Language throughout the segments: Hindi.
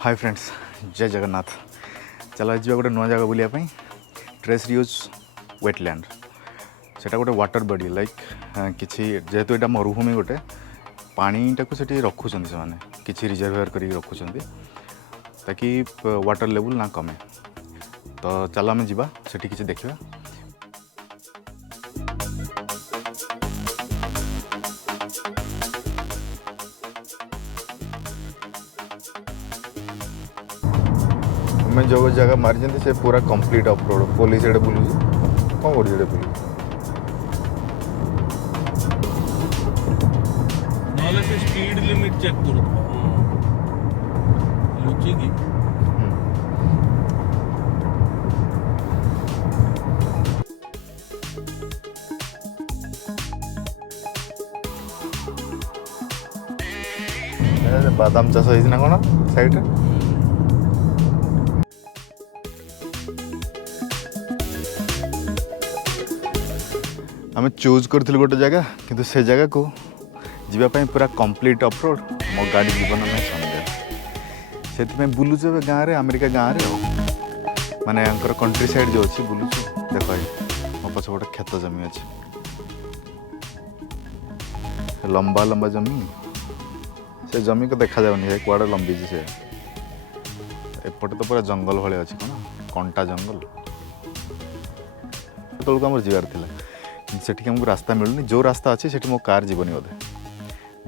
हाय फ्रेंड्स, जय जगन्नाथ। चल आज गोटे नुआ जगह बुलायापी ट्रेस यूज वेटलैंड से गोटे वाटर बॉडी लाइक किसी जेहेतु यहाँ मरुभूमि गोटे पानीटा को सेठी रखुच्च से किसी रिजर्वायर कर रखुच्च ताकि वाटर लेवल ना कमे। तो चल आम जा सेठी किसी देखा। मैं जो जगह मारी से पूरा कंप्लीट ऑफ रोड पुलिस एडे बुलूँ कौन कर बुलूँ स्पीड लिमिट चेक करो लुची की बादाम चाष होना कौन साइड आम चूज करूँ गोटे जगह किंतु से जगह को जीवाई पूरा कंप्लीट ऑफ रोड मो गाड़ी जीवन में संदेह से बुलूचे गाँव में अमेरिका गाँव में माने कंट्री साइड जो अच्छी बुलूचु देख मो पछ गोटे खेत जमी अच्छे लंबा लंबा जमी से जमी को देखा जाऊनी कुआड़े लंबी से एपटे तो पूरा जंगल भाई अच्छी कौन कंटा जंगल तौक आम जीवार सेठी आमको रास्ता मिलूनी जो रास्ता अच्छे से मो कार जीवनी बोधे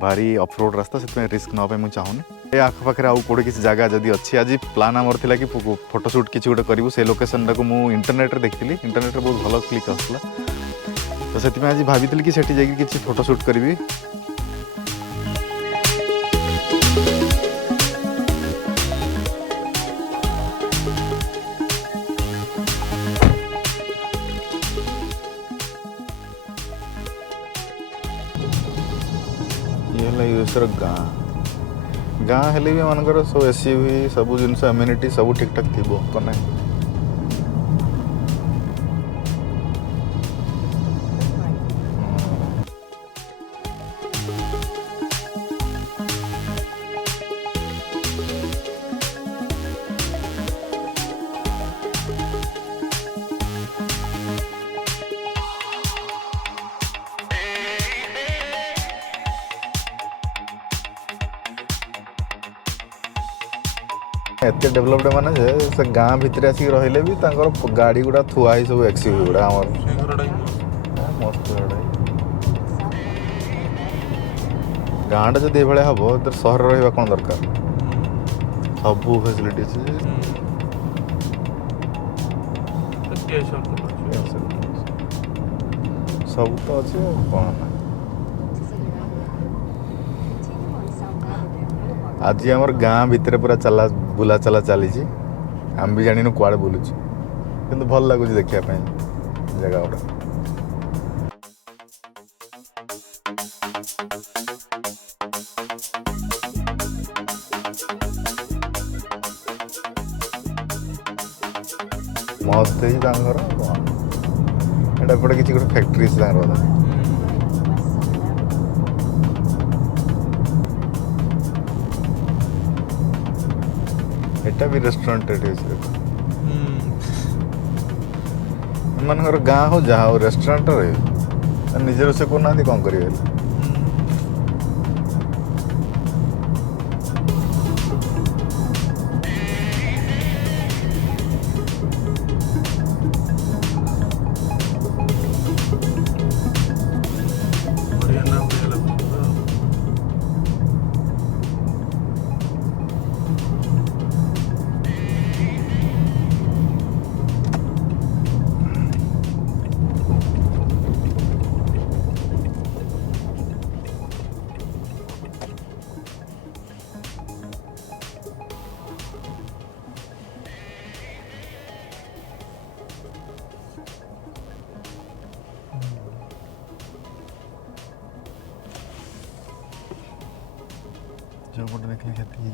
भारी ऑफ रोड रास्ता से रिस्क ना मुझे चाहूनी ये आखपाखे आउ कौटे किसी जगह जदि अच्छी आज प्लान आमर थिला कि फोटोशूट किसी गोटे करूँ से लोकेशन टाक मुझे इंटरनेट रे देखी इंटरनेट रे बहुत भल क्लिक आसला तो से आज भाभी कि सेठी जाकि किसी फोटोशूट करी। यूएसर गाँ गाँ हेले भी मानकर सब एसयूवी सब जिनस एम्यूनिटी सब ठीक ठाक थी कौन एत डेभलप्ड माने से गाँ भितर आसिक रहिले भी गाड़ी गुड़ा थुआ ही सब एक्सयूवी गुड़ा मस्त गाँटा जब ये हम तो सहर रहा कौन दरकार सब फैसिलिटी सब तो अच्छे कौन ना आज आमर गाँ भितर पूरा चला बुला चला चली आम भी जानी कुआड़े बुलूचु कि भल लगुच देखापी जगह गुड़ा मस्त ही एपटे किसी गोटे फैक्ट्री एटा भी रेस्टोरेंट मन गाँ हो जहाँ हो रेस्टोरेंट रहे निजे रोसे करना कौन करेंगे जो बोर्ड देखने खाती है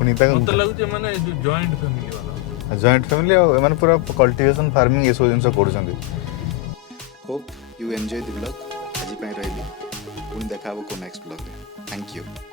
ପୁଣି ମତେ ଲାଗୁଛି ମାନେ ଯୋଉ ଜଏଣ୍ଟ ଫ୍ୟାମିଲି ବାଲା ଜଏଣ୍ଟ ଫ୍ୟାମିଲି ଆଉ ଏମାନେ ପୁରା କଲ୍ଟିଭେସନ୍ ଫାର୍ମିଂ ଏସବୁ ଜିନିଷ କରୁଛନ୍ତି। Hope you enjoy the blog. ଆଜି ପାଇଁ ରହିଲି, ପୁଣି ଦେଖା ହେବ କେଉଁ ନେକ୍ସଟ ବ୍ଲଗ୍ରେ। Thank you.